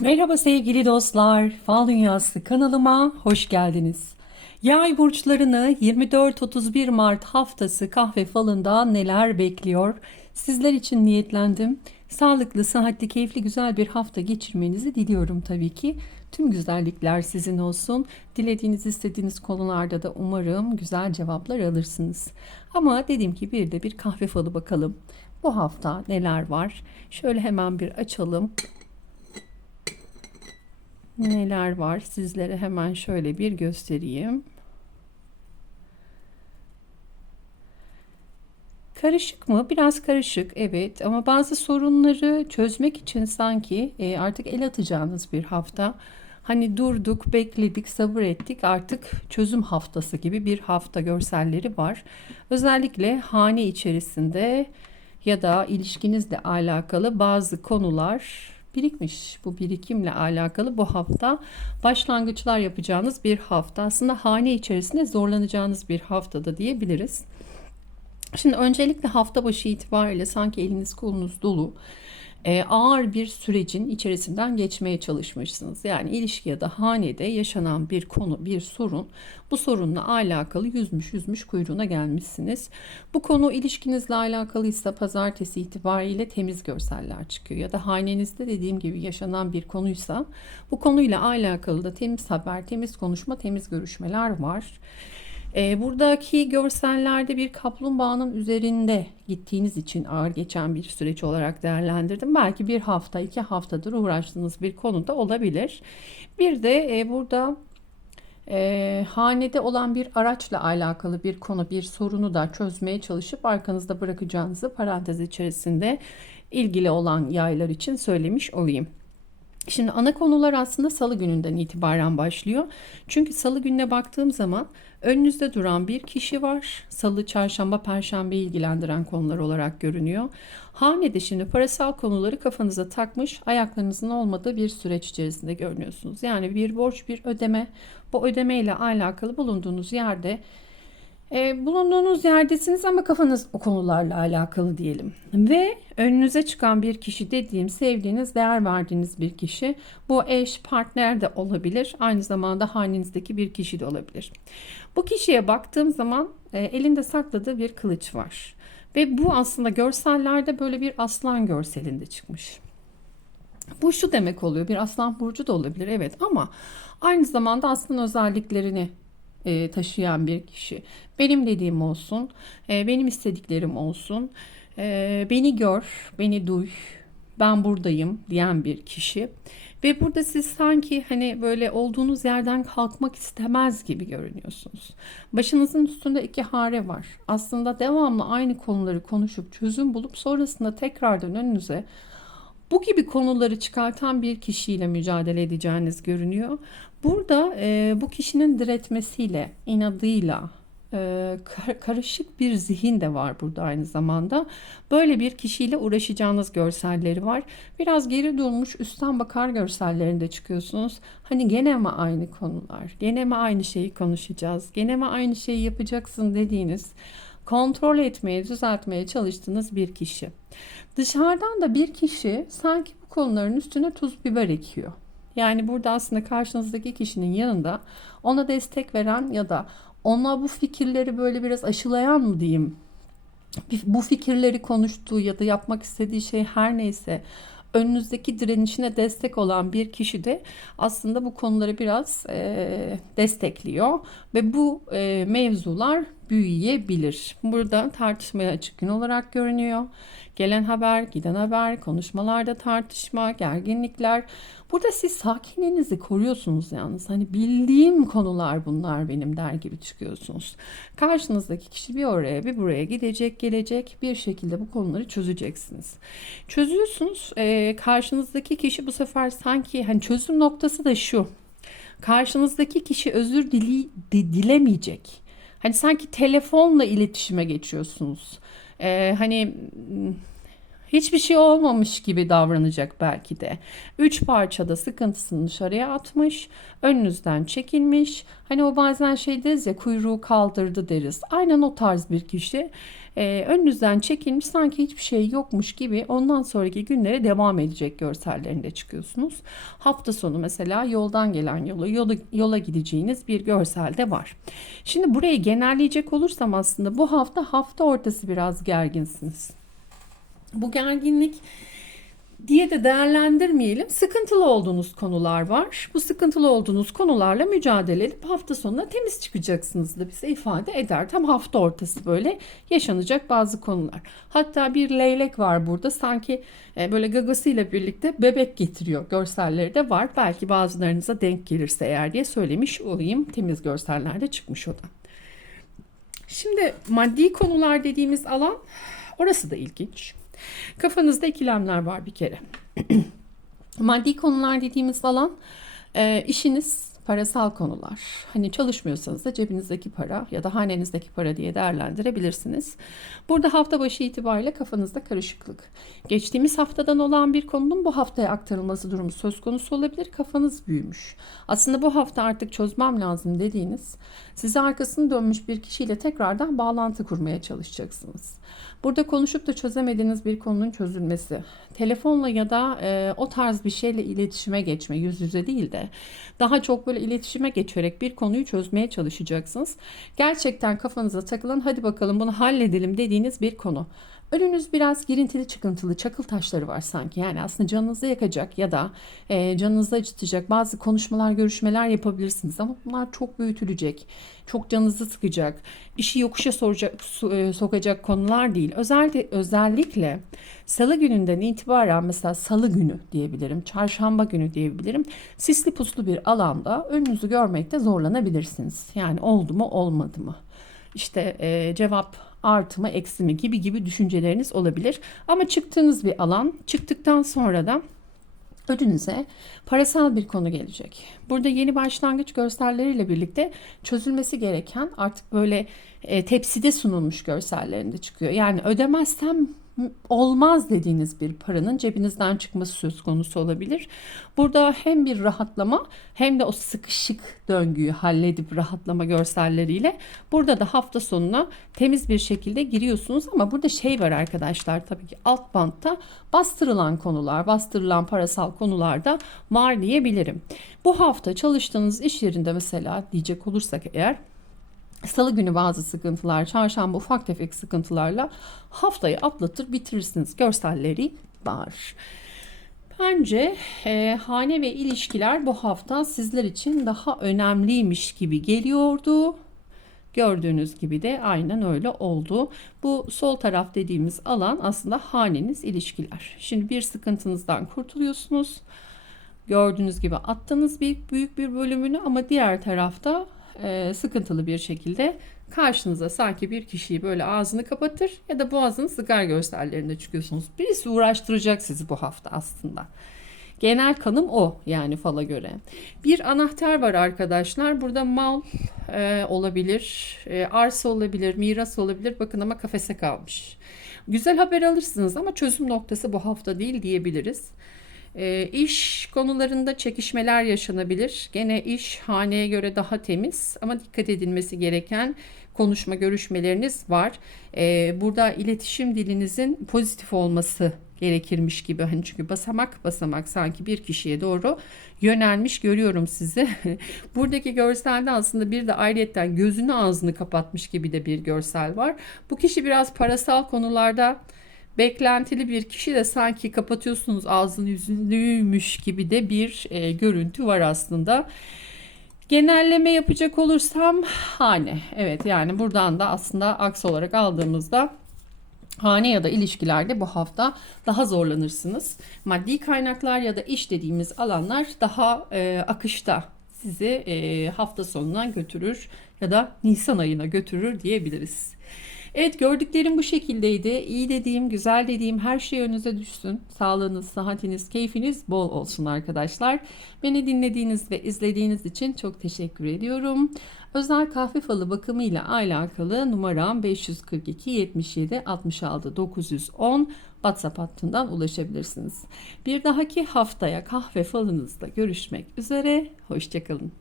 Merhaba sevgili dostlar. Fal Dünyası kanalıma hoş geldiniz. Yay burçlarını 24-31 Mart haftası kahve falında neler bekliyor? Sizler için niyetlendim. Sağlıklı, sıhhatli, keyifli, güzel bir hafta geçirmenizi diliyorum tabii ki. Tüm güzellikler sizin olsun. Dilediğiniz, istediğiniz konularda da umarım güzel cevaplar alırsınız. Ama dediğim gibi bir de bir kahve falı bakalım. Bu hafta neler var? Şöyle hemen bir açalım neler var sizlere hemen şöyle bir göstereyim. Karışık mı? Biraz karışık evet ama bazı sorunları çözmek için sanki e, artık el atacağınız bir hafta. Hani durduk, bekledik, sabır ettik artık çözüm haftası gibi bir hafta görselleri var. Özellikle hane içerisinde ya da ilişkinizle alakalı bazı konular birikmiş. Bu birikimle alakalı bu hafta başlangıçlar yapacağınız bir hafta. Aslında hane içerisinde zorlanacağınız bir haftada diyebiliriz. Şimdi öncelikle hafta başı itibariyle sanki eliniz kolunuz dolu e, ağır bir sürecin içerisinden geçmeye çalışmışsınız. Yani ilişki ya da hanede yaşanan bir konu, bir sorun, bu sorunla alakalı yüzmüş yüzmüş kuyruğuna gelmişsiniz. Bu konu ilişkinizle alakalıysa pazartesi itibariyle temiz görseller çıkıyor. Ya da hanenizde dediğim gibi yaşanan bir konuysa bu konuyla alakalı da temiz haber, temiz konuşma, temiz görüşmeler var. E, buradaki görsellerde bir kaplumbağanın üzerinde gittiğiniz için ağır geçen bir süreç olarak değerlendirdim. Belki bir hafta, iki haftadır uğraştığınız bir konuda olabilir. Bir de e, burada e, hanede olan bir araçla alakalı bir konu, bir sorunu da çözmeye çalışıp arkanızda bırakacağınızı parantez içerisinde ilgili olan yaylar için söylemiş olayım. Şimdi ana konular aslında salı gününden itibaren başlıyor. Çünkü salı gününe baktığım zaman önünüzde duran bir kişi var. Salı, çarşamba, perşembe ilgilendiren konular olarak görünüyor. Hanede şimdi parasal konuları kafanıza takmış, ayaklarınızın olmadığı bir süreç içerisinde görünüyorsunuz. Yani bir borç, bir ödeme, bu ödeme ile alakalı bulunduğunuz yerde e, bulunduğunuz yerdesiniz ama kafanız o konularla alakalı diyelim. Ve önünüze çıkan bir kişi dediğim sevdiğiniz, değer verdiğiniz bir kişi. Bu eş, partner de olabilir. Aynı zamanda hanenizdeki bir kişi de olabilir. Bu kişiye baktığım zaman e, elinde sakladığı bir kılıç var. Ve bu aslında görsellerde böyle bir aslan görselinde çıkmış. Bu şu demek oluyor. Bir aslan burcu da olabilir evet ama aynı zamanda aslan özelliklerini e, taşıyan bir kişi. Benim dediğim olsun, e, benim istediklerim olsun, e, beni gör, beni duy, ben buradayım diyen bir kişi. Ve burada siz sanki hani böyle olduğunuz yerden kalkmak istemez gibi görünüyorsunuz. Başınızın üstünde iki hare var. Aslında devamlı aynı konuları konuşup çözüm bulup sonrasında tekrardan önünüze bu gibi konuları çıkartan bir kişiyle mücadele edeceğiniz görünüyor. Burada e, bu kişinin diretmesiyle, inadıyla, e, karışık bir zihin de var burada aynı zamanda. Böyle bir kişiyle uğraşacağınız görselleri var. Biraz geri durmuş üstten bakar görsellerinde çıkıyorsunuz. Hani gene mi aynı konular? Gene mi aynı şeyi konuşacağız? Gene mi aynı şeyi yapacaksın dediğiniz kontrol etmeye, düzeltmeye çalıştığınız bir kişi. Dışarıdan da bir kişi sanki bu konuların üstüne tuz biber ekiyor. Yani burada aslında karşınızdaki kişinin yanında ona destek veren ya da ona bu fikirleri böyle biraz aşılayan mı diyeyim? Bu fikirleri konuştuğu ya da yapmak istediği şey her neyse önünüzdeki direnişine destek olan bir kişi de aslında bu konuları biraz e, destekliyor ve bu e, mevzular büyüyebilir. Burada tartışmaya açık gün olarak görünüyor. Gelen haber, giden haber, konuşmalarda tartışma, gerginlikler. Burada siz sakinliğinizi koruyorsunuz yalnız. Hani bildiğim konular bunlar benim der gibi çıkıyorsunuz. Karşınızdaki kişi bir oraya bir buraya gidecek, gelecek bir şekilde bu konuları çözeceksiniz. Çözüyorsunuz. E, karşınızdaki kişi bu sefer sanki hani çözüm noktası da şu. Karşınızdaki kişi özür dili, dilemeyecek. Hani sanki telefonla iletişime geçiyorsunuz. Ee, hani Hiçbir şey olmamış gibi davranacak belki de. Üç parçada sıkıntısını dışarıya atmış. Önünüzden çekilmiş. Hani o bazen şey deriz ya kuyruğu kaldırdı deriz. Aynen o tarz bir kişi. Ee, önünüzden çekilmiş sanki hiçbir şey yokmuş gibi ondan sonraki günlere devam edecek görsellerinde çıkıyorsunuz. Hafta sonu mesela yoldan gelen yola, yola, yola gideceğiniz bir görsel de var. Şimdi burayı genelleyecek olursam aslında bu hafta hafta ortası biraz gerginsiniz. Bu gerginlik diye de değerlendirmeyelim. Sıkıntılı olduğunuz konular var. Bu sıkıntılı olduğunuz konularla mücadele edip hafta sonuna temiz çıkacaksınız da bize ifade eder. Tam hafta ortası böyle yaşanacak bazı konular. Hatta bir leylek var burada. Sanki e, böyle gagasıyla birlikte bebek getiriyor. Görselleri de var. Belki bazılarınıza denk gelirse eğer diye söylemiş olayım. Temiz görsellerde çıkmış o da. Şimdi maddi konular dediğimiz alan orası da ilginç. Kafanızda ikilemler var bir kere. Maddi konular dediğimiz alan e, işiniz, parasal konular. Hani çalışmıyorsanız da cebinizdeki para ya da hanenizdeki para diye değerlendirebilirsiniz. Burada hafta başı itibariyle kafanızda karışıklık. Geçtiğimiz haftadan olan bir konunun bu haftaya aktarılması durumu söz konusu olabilir. Kafanız büyümüş. Aslında bu hafta artık çözmem lazım dediğiniz, size arkasını dönmüş bir kişiyle tekrardan bağlantı kurmaya çalışacaksınız. Burada konuşup da çözemediğiniz bir konunun çözülmesi, telefonla ya da e, o tarz bir şeyle iletişime geçme, yüz yüze değil de daha çok böyle iletişime geçerek bir konuyu çözmeye çalışacaksınız. Gerçekten kafanıza takılan hadi bakalım bunu halledelim dediğiniz bir konu. Önünüz biraz girintili çıkıntılı çakıl taşları var sanki. Yani aslında canınızı yakacak ya da e, canınızı acıtacak bazı konuşmalar, görüşmeler yapabilirsiniz. Ama bunlar çok büyütülecek, çok canınızı sıkacak, işi yokuşa soracak, so, e, sokacak konular değil. Özellikle, özellikle salı gününden itibaren mesela salı günü diyebilirim, çarşamba günü diyebilirim. Sisli puslu bir alanda önünüzü görmekte zorlanabilirsiniz. Yani oldu mu olmadı mı? İşte e, cevap artı mı eksi mi gibi gibi düşünceleriniz olabilir. Ama çıktığınız bir alan çıktıktan sonra da önünüze parasal bir konu gelecek. Burada yeni başlangıç görselleriyle birlikte çözülmesi gereken artık böyle e, tepside sunulmuş görsellerinde çıkıyor. Yani ödemezsem olmaz dediğiniz bir paranın cebinizden çıkması söz konusu olabilir. Burada hem bir rahatlama hem de o sıkışık döngüyü halledip rahatlama görselleriyle burada da hafta sonuna temiz bir şekilde giriyorsunuz ama burada şey var arkadaşlar tabii ki alt bantta bastırılan konular, bastırılan parasal konular da var diyebilirim. Bu hafta çalıştığınız iş yerinde mesela diyecek olursak eğer Salı günü bazı sıkıntılar, çarşamba ufak tefek sıkıntılarla haftayı atlatır bitirirsiniz. Görselleri var. Bence e, hane ve ilişkiler bu hafta sizler için daha önemliymiş gibi geliyordu. Gördüğünüz gibi de aynen öyle oldu. Bu sol taraf dediğimiz alan aslında haneniz ilişkiler. Şimdi bir sıkıntınızdan kurtuluyorsunuz. Gördüğünüz gibi attınız bir büyük bir bölümünü ama diğer tarafta e, sıkıntılı bir şekilde karşınıza sanki bir kişiyi böyle ağzını kapatır ya da boğazını sıkar gösterlerinde çıkıyorsunuz. Birisi uğraştıracak sizi bu hafta aslında. Genel kanım o yani fala göre. Bir anahtar var arkadaşlar. Burada mal e, olabilir, e, arsa olabilir, miras olabilir. Bakın ama kafese kalmış. Güzel haber alırsınız ama çözüm noktası bu hafta değil diyebiliriz. E, iş konularında çekişmeler yaşanabilir. Gene iş haneye göre daha temiz ama dikkat edilmesi gereken konuşma görüşmeleriniz var. E, burada iletişim dilinizin pozitif olması gerekirmiş gibi hani çünkü basamak basamak sanki bir kişiye doğru yönelmiş görüyorum sizi. Buradaki görselde aslında bir de ayrıyetten gözünü ağzını kapatmış gibi de bir görsel var. Bu kişi biraz parasal konularda beklentili bir kişi de sanki kapatıyorsunuz ağzını yüzünüymüş gibi de bir e, görüntü var aslında. Genelleme yapacak olursam hane. Evet yani buradan da aslında aks olarak aldığımızda hane ya da ilişkilerde bu hafta daha zorlanırsınız. Maddi kaynaklar ya da iş dediğimiz alanlar daha e, akışta sizi e, hafta sonuna götürür ya da Nisan ayına götürür diyebiliriz. Evet gördüklerim bu şekildeydi. İyi dediğim, güzel dediğim her şey önünüze düşsün. Sağlığınız, sıhhatiniz, keyfiniz bol olsun arkadaşlar. Beni dinlediğiniz ve izlediğiniz için çok teşekkür ediyorum. Özel kahve falı bakımıyla alakalı numaram 542 77 66 910 WhatsApp hattından ulaşabilirsiniz. Bir dahaki haftaya kahve falınızda görüşmek üzere. Hoşçakalın.